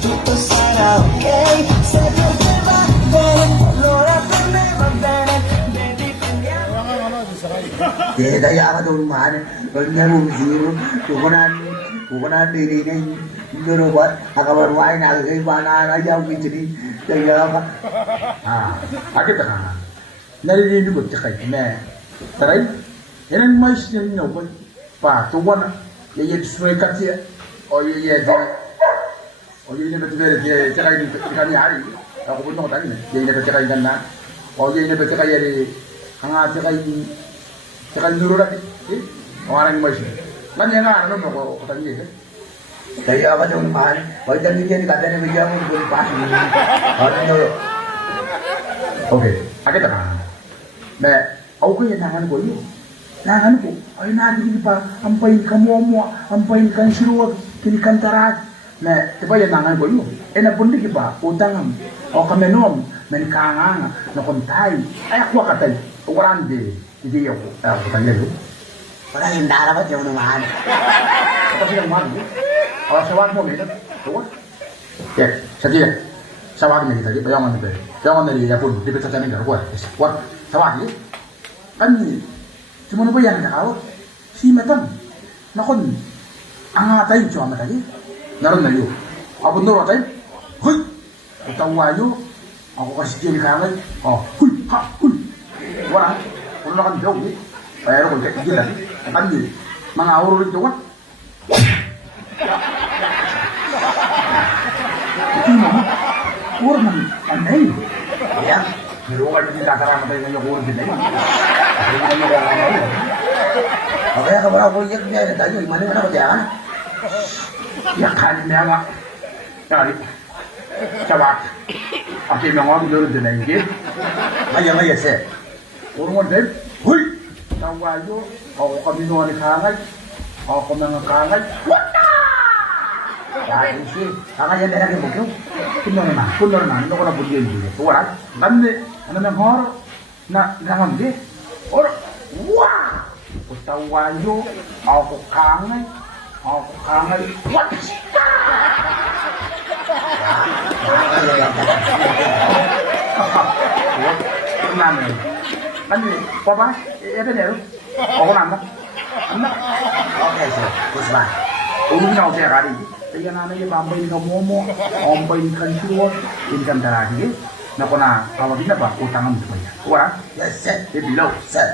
tutto sarà ok. Se per te va bene, allora per me va bene. Baby, prendiamo. kaya ka doon man, pag narusiro, kukunan diri na yung buat, akabarwain na kay bana na yaw kitchen, kaya ka. Agad ka. Narinig ko tsaka na. Taray, yan ang mais niya niyo pa, tuwan na. Yaya tusoy kasi, o yaya o yaya na betul tsaka yung kani hari. Ako po nung tani, yaya na tsaka yung ganda. O yaya na tsaka yari, ang tsaka yung tsaka yung nurura. Orang mais niya. Ganyan nga, ano mo ko tani eh. Kaya ka doon man, wag dyan niya kata na bigyan mo ng pas. Okay, agad ka. Ba, ako ko yan nangan ko yun. Nangan ko, ay nagiging pa, ampayin ka mo, ampayin ka siruwag, kinikantarag. Na, diba yan nangan ko yun. Eh nabundi ba, utang o kamenom, manikanganga, nakuntay. Ay ako katay, uwarande, hindi ako, kutang yun. Parang yung darapat yung naman. Kapag silang mahal yun. Kalau sawat mo gitu, tuh, ya, saja, sawat ni kita, jangan ni, jangan dari Jepun, di peta sana kan, kuat, sawat ni, kan ni, cuma apa yang nak kau, si metam, nakon, angatain cuma tadi, naron na yun, apa nurut atain, hui, tahu ayo, aku kasih jadi kangen, oh, hui, orang, orang kan jauh ni, bayar orang kayak gila, kan ni, mengawur itu kan. Itu mah, orang aneh. Ya, beruang di dataran mata yang orang gini. Apa ya kabar aku yang dia tanya mana mana kerjaan? Ya kan dia nggak, cari, coba, apa yang orang dulu di negeri? Maya sih, orang ada, hui, tahu aja, aku kami nuan kangen, aku memang kangen. Ya, ini kakak yang daerah yang bukit, kuno na, itu kalau bukit juga, tuan, nanti, anak hor, nak jangan deh, wah, ketahuan yo, aku kangen, what? Nanti, papa, itu dia, aku nambah, oke sih, kusma, tahu saya kali. Kaya na yung bambay ka momo, ombay ka siwa, inkan tarahi, na ko na, kawagin na ba, utangan mo ba yan? Wala? Yes, sir. Below, sir.